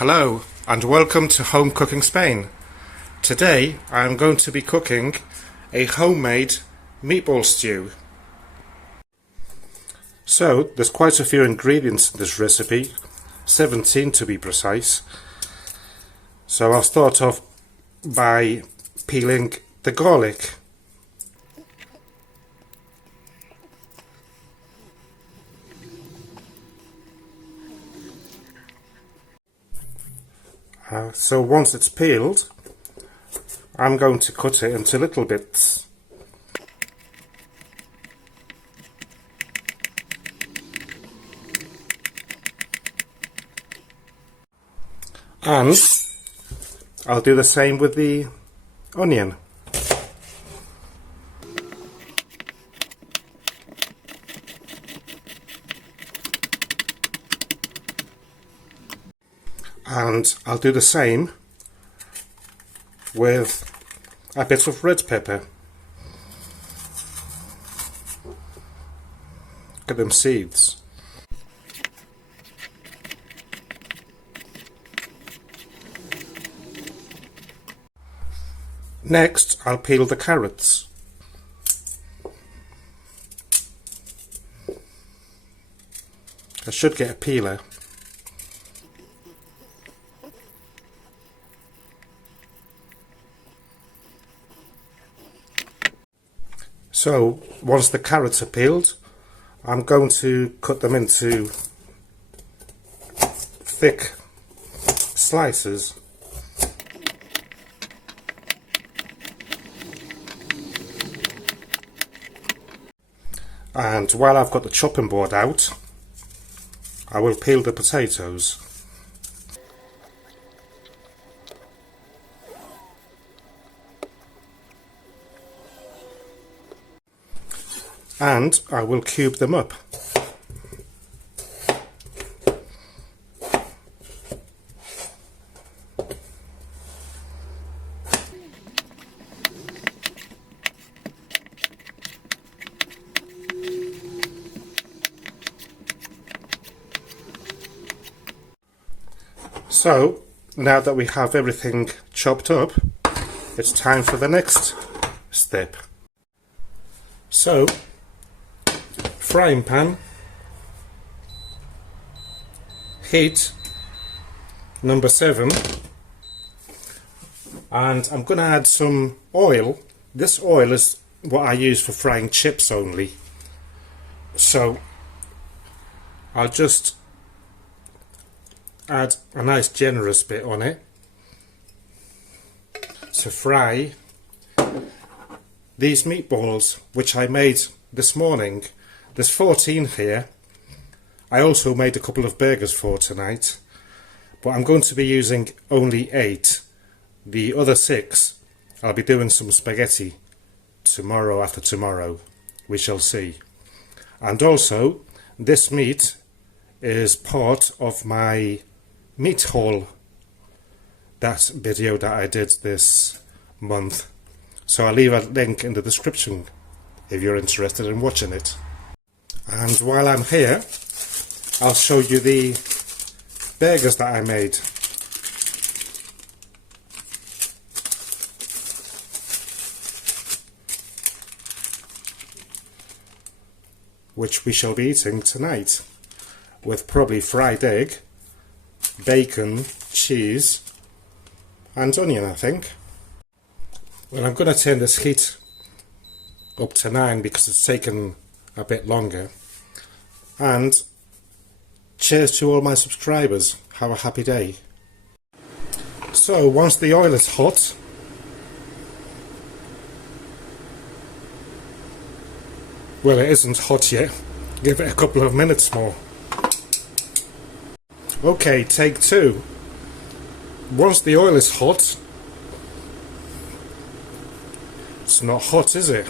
Hello and welcome to Home Cooking Spain. Today I am going to be cooking a homemade meatball stew. So there's quite a few ingredients in this recipe, 17 to be precise. So I'll start off by peeling the garlic. So once it's peeled, I'm going to cut it into little bits. And I'll do the same with the onion. And I'll do the same with a bit of red pepper. Look at them seeds. Next, I'll peel the carrots. I should get a peeler. So, once the carrots are peeled, I'm going to cut them into thick slices. And while I've got the chopping board out, I will peel the potatoes. And I will cube them up. So, now that we have everything chopped up, it's time for the next step. So, frying pan, heat number 7, and I'm going to add some oil. This oil is what I use for frying chips only, so I'll just add a nice generous bit on it to fry these meatballs, which I made this morning. There's 14 here. I also made a couple of burgers for tonight, but I'm going to be using only 8. The other 6 I'll be doing some spaghetti tomorrow after tomorrow. We shall see. And also, this meat is part of my meat haul, that video that I did this month. So I'll leave a link in the description if you're interested in watching it. And while I'm here, I'll show you the burgers that I made. Which we shall be eating tonight, with probably fried egg, bacon, cheese and onion, I think. Well, I'm going to turn this heat up to 9 because it's taken a bit longer. And cheers to all my subscribers. Have a happy day. So once the oil is hot, well, it isn't hot yet, give it a couple of minutes more. Okay, take 2. Once the oil is hot, it's not hot, is it?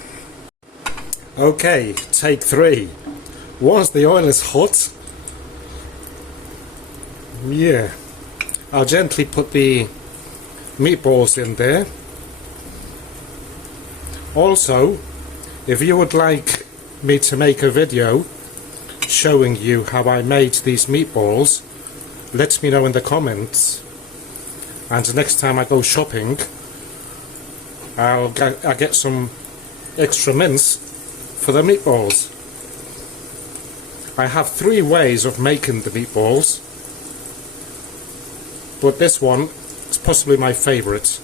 Okay, take 3. Once the oil is hot, yeah, I'll gently put the meatballs in there. Also, if you would like me to make a video showing you how I made these meatballs, let me know in the comments, and next time I go shopping I'll get some extra mince for the meatballs. I have 3 ways of making the meatballs, but this one is possibly my favourite.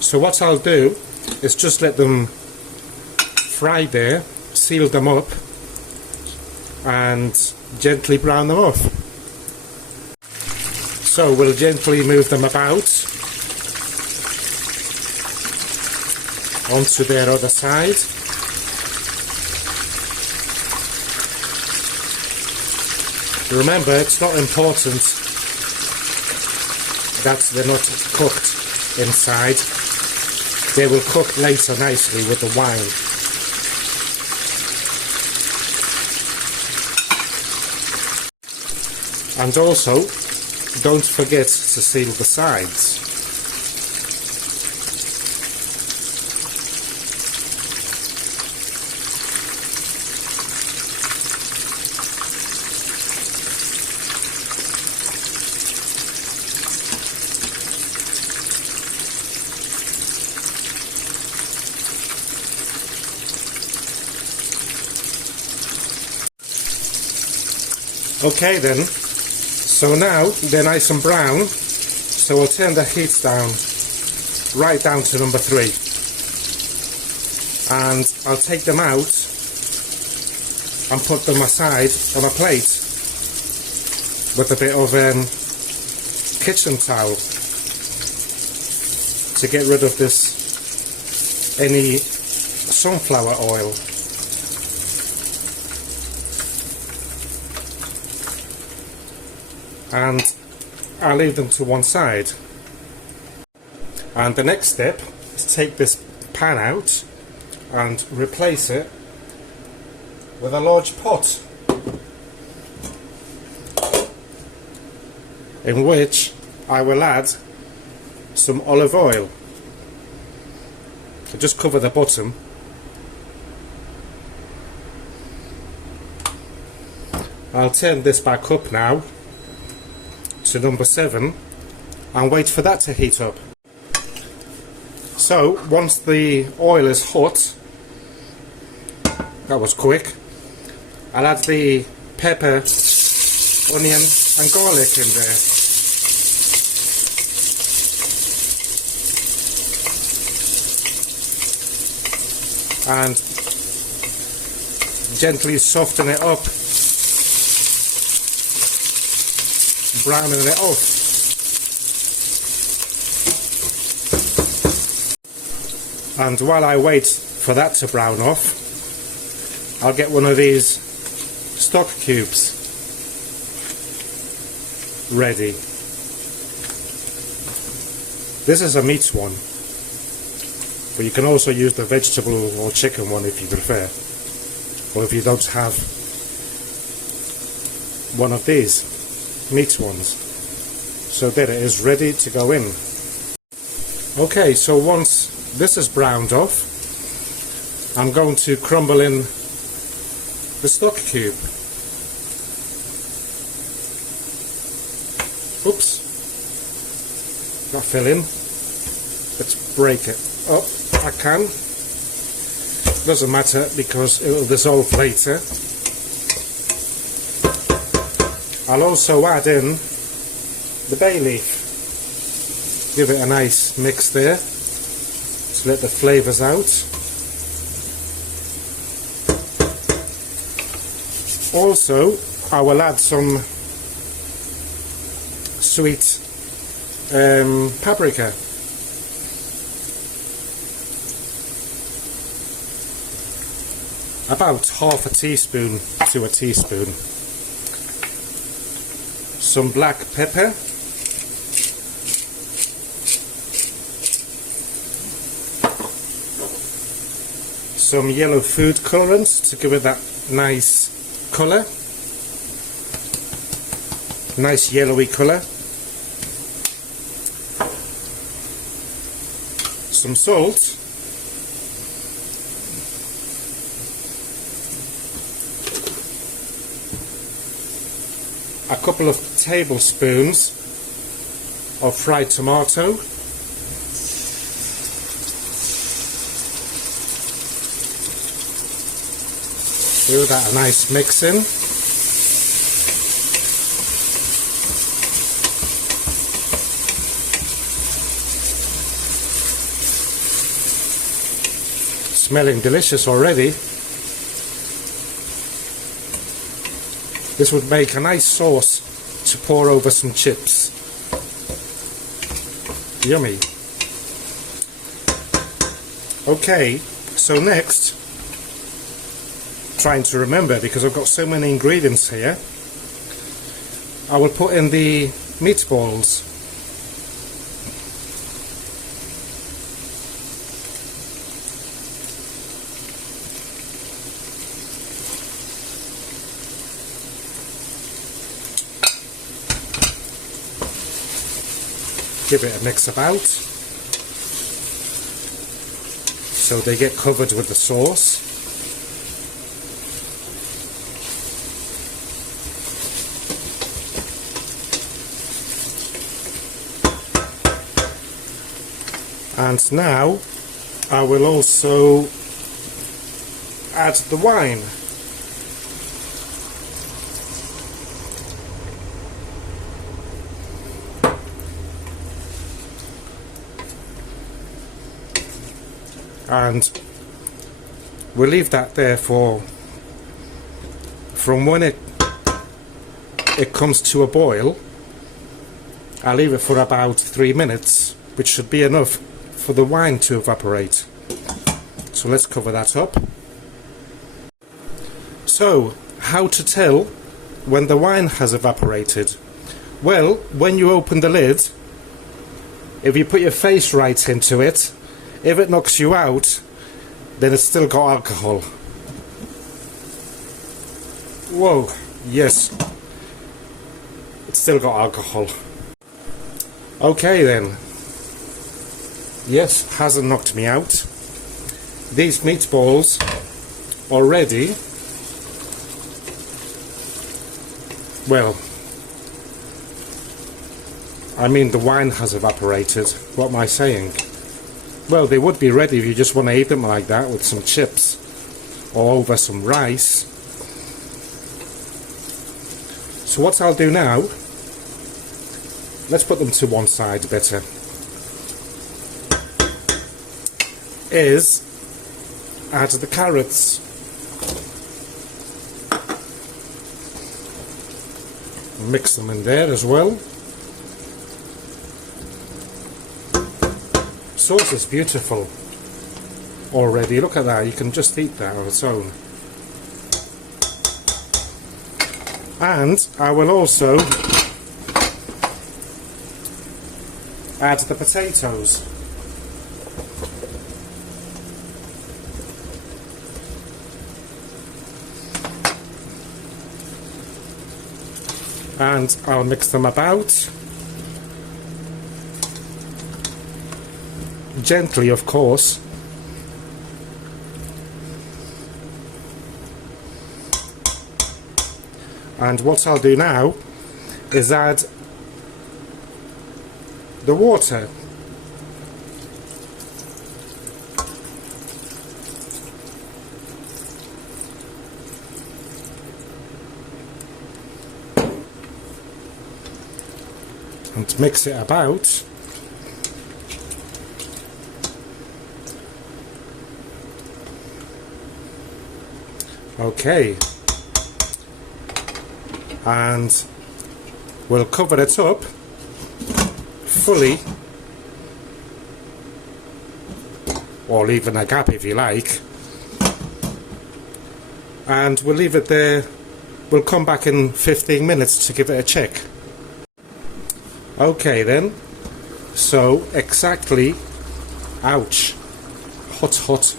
So what I'll do is just let them fry there, seal them up and gently brown them off. So we'll gently move them about onto their other side. Remember, it's not important that they're not cooked inside. They will cook later nicely with the wine. And also, don't forget to seal the sides. Okay then, so now they're nice and brown, so we'll turn the heat down, right down to number 3. And I'll take them out and put them aside on a plate with a bit of kitchen towel to get rid of any sunflower oil. And I'll leave them to one side. And the next step is take this pan out and replace it with a large pot in which I will add some olive oil. So just cover the bottom. I'll turn this back up now to number 7 and wait for that to heat up. So once the oil is hot, that was quick, I'll add the pepper, onion and garlic in there. And gently soften it up, browning it off. And while I wait for that to brown off, I'll get one of these stock cubes ready. This is a meat one, but you can also use the vegetable or chicken one if you prefer, or if you don't have one of these meat ones. So there it is, ready to go in. Okay, so once this is browned off, I'm going to crumble in the stock cube. Oops, that fell in. Let's break it up. I can. Doesn't matter because it will dissolve later. I'll also add in the bay leaf. Give it a nice mix there to let the flavours out. Also, I will add some sweet paprika. About half a teaspoon to a teaspoon. Some black pepper. Some yellow food colourant to give it that nice colour. Nice yellowy colour. Some salt. a couple of tablespoons of fried tomato. Give that a nice mix in. Smelling delicious already. This would make a nice sauce to pour over some chips. Yummy. Okay, so next, trying to remember because I've got so many ingredients here, I will put in the meatballs. Give it a mix about so they get covered with the sauce. And now I will also add the wine. And we'll leave that there from when it comes to a boil. I'll leave it for about 3 minutes, which should be enough for the wine to evaporate. So let's cover that up. So, how to tell when the wine has evaporated? Well, when you open the lid, if you put your face right into it, if it knocks you out, then it's still got alcohol. Whoa, yes, it's still got alcohol. Okay then, yes, hasn't knocked me out. These meatballs already, well, I mean the wine has evaporated. What am I saying? Well, they would be ready if you just want to eat them like that with some chips or over some rice. So what I'll do now, let's put them to one side better, is add the carrots. Mix them in there as well. Sauce is beautiful already. Look at that, you can just eat that on its own. And I will also add the potatoes. And I'll mix them about. Gently, of course. And what I'll do now is add the water. And mix it about. Okay, and we'll cover it up fully, or leave in a gap if you like, and we'll leave it there. We'll come back in 15 minutes to give it a check. Okay then, so exactly, ouch, hot.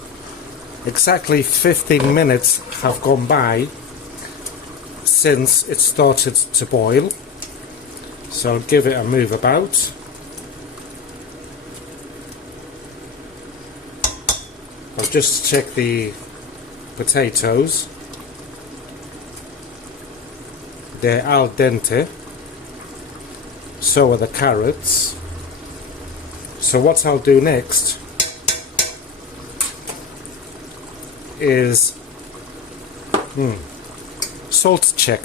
Exactly 15 minutes have gone by since it started to boil. So I'll give it a move about. I'll just check the potatoes. They're al dente. So are the carrots. So what I'll do next is salt check.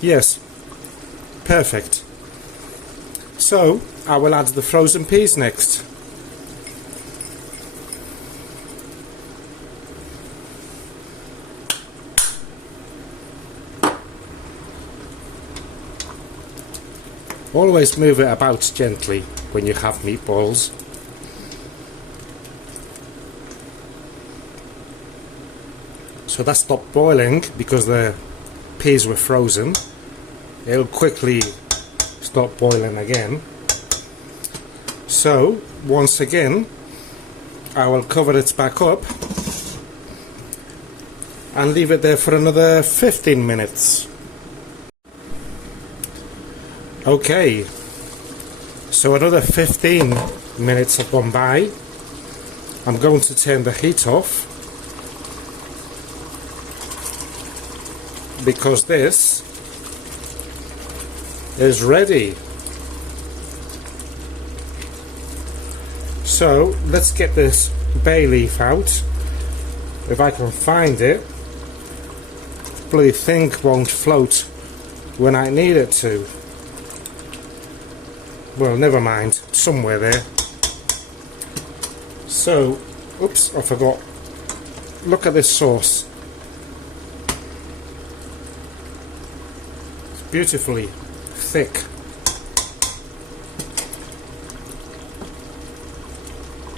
Yes, perfect. So I will add the frozen peas next. Always move it about gently when you have meatballs. So that stopped boiling because the peas were frozen. It'll quickly stop boiling again. So once again I will cover it back up and leave it there for another 15 minutes. Okay, so another 15 minutes have gone by. I'm going to turn the heat off because this is ready. So let's get this bay leaf out, if I can find it. Bloody thing won't float when I need it to. Well, never mind, somewhere there. So, oops, I forgot. Look at this sauce. It's beautifully thick.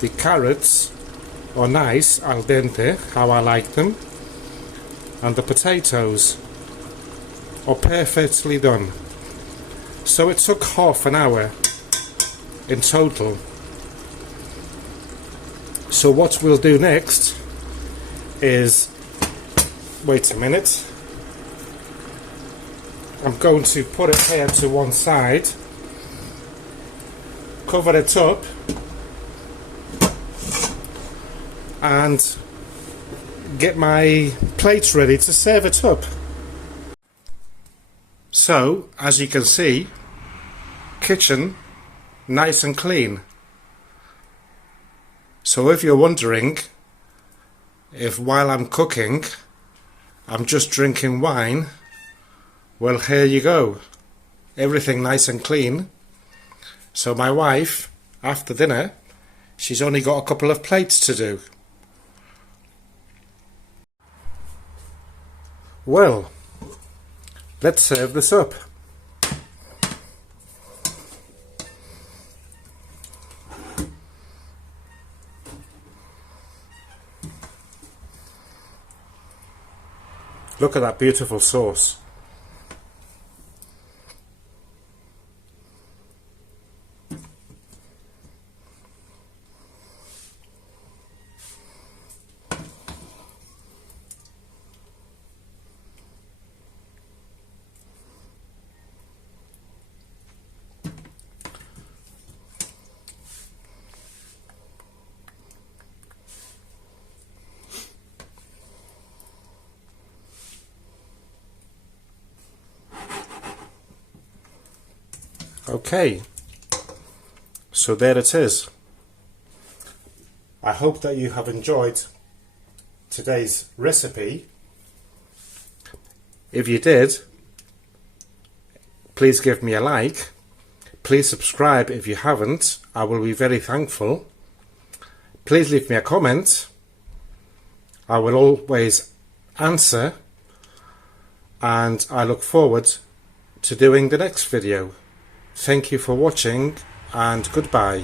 The carrots are nice, al dente, how I like them. And the potatoes are perfectly done. So it took half an hour in total. So what we'll do next is, wait a minute, I'm going to put it here to one side, cover it up and get my plate ready to serve it up. So as you can see, kitchen nice and clean. So if you're wondering if while I'm cooking I'm just drinking wine, well, here you go, everything nice and clean. So my wife, after dinner, she's only got a couple of plates to do. Well, let's serve this up. Look at that beautiful sauce. Okay, so there it is. I hope that you have enjoyed today's recipe. If you did, please give me a like. Please subscribe if you haven't. I will be very thankful. Please leave me a comment. I will always answer, and I look forward to doing the next video. Thank you for watching, and goodbye.